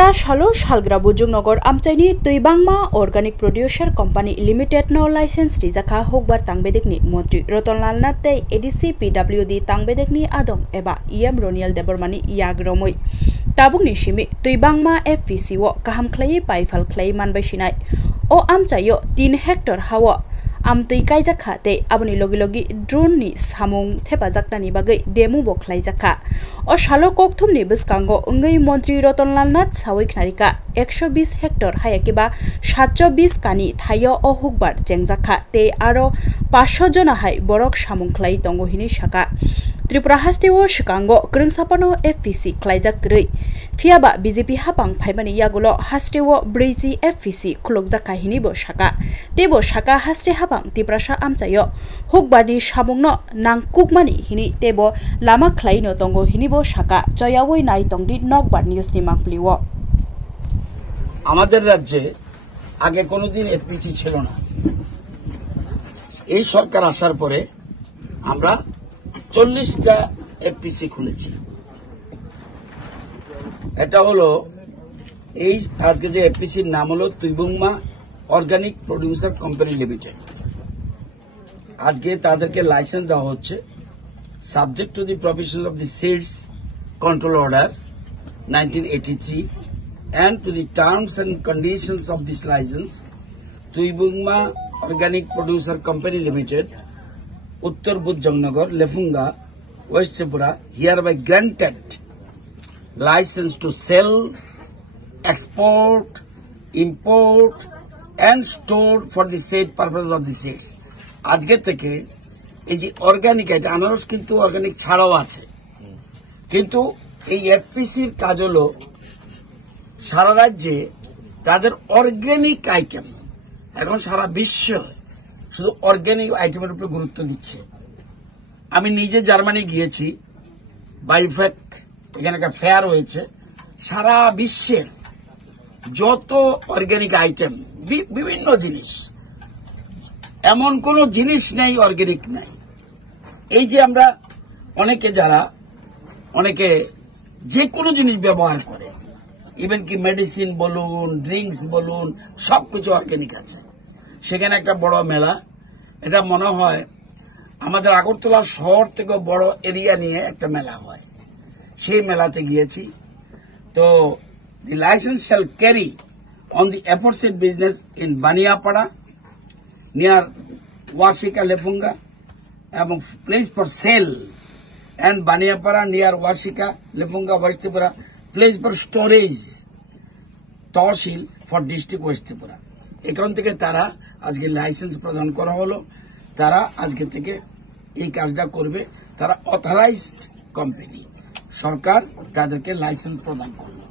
Sta Shalo Shalgra Bujungnogar Amchaini Tuibangma Organic Producer Company Limited no license Rizaka Hogbar Tangbedekni Montri Rotonlal Nate ADC PWD Tangbedekni Adong Eba Iam Ronial Debormani Yagromoi Tabung Nishimi Tuibangma FVC wo Kaham Clay Paifal Clay Manbashinai O Amchayo 3 hectare Hawa Amtui Kaizaka te Abuni Logi drone ni Samung Tepajakna ni bagai demo bo Klaizaka O Shalo Koktum ni Biskango Ungai Montri Rotonlal Nat Sawi Knarika 120 hectare Hayakiba 720 kani Thayo O Hukbar Jengjaka te Aro 500 jona hai Borok Samung Klai Tongo hini Shaka Tripura Hastewo Shikango Kringsapano FVC Klaijak Grey Fiaba BJP Hapang Paimani Yagulo Hastewo Breezy FVC Kulokjaka hinibo Shaka Tebo Shaka Haste Hapang Tiprasha Amchayo Hukbadi Shamungno Nangkukmani hini Tebo Lama Klaino Tongo hinibo Shaka Joyawoi Nai Tongdi Nokbar News ni Mangpliwo আমাদের রাজ্যে আগে কোনোদিন FPC ছিল না এই সরকার আসার পরে আমরা 40টা এফপিসি খুলেছি এটা হলো এই আজকে যে এফপিসির নাম হলো তুইবংমা অর্গানিক প্রোডিউসার কোম্পানি লিমিটেড আজকে তাদেরকে লাইসেন্স দেওয়া হচ্ছে subject to the provisions of the seeds control order 1983 and to the terms and conditions of this license Tuibungma Organic Producer Company Limited Uttar Bujangnagar Lefunga West Tripura hereby granted license to sell export import and store for the said purpose of the seeds আজকে থেকে এই যে organic এটা আনারস কিন্তু organic ছাড়াও আছে কিন্তু এই এফপিসির কাজ হলো সারা রাজ্যে তাদের অর্গানিক আইটেম এখন সারা বিশ্ব শুধু অর্গানিক আইটেমের উপর গুরুত্ব দিচ্ছে আমি নিজে জার্মানি গিয়েছি বায়োফেক এখানে একটা ফেয়ার হয়েছে সারা বিশ্বের যত অর্গানিক আইটেম বিভিন্ন জিনিস এমন কোনো জিনিস নেই অর্গানিক নাই এই যে আমরা অনেকে যে কোনো জিনিস ব্যবহার করে ইভেন কি মেডিসিন বলুন ড্রিঙ্কস বলুন সবকিছু অর্গানিক আছে সেখানে একটা বড় মেলা এটা মনে হয় আমাদের আগরতলা শহর থেকে বড় এরিয়া নিয়ে একটা মেলা হয় সেই মেলাতে গিয়েছি তো the license shall carry on the aforesaid business in Baniyapara near Washika Lefunga এবং place for sale and Baniyapara near Washika Lefunga west Tripura place for storage tehsil for district west Tripura এখান থেকে তারা আজকে লাইসেন্স প্রদান করা হলো তারা আজকে থেকে এই কাজটা করবে তারা অথরাইজড কোম্পানি সরকার তাদেরকে লাইসেন্স প্রদান করলো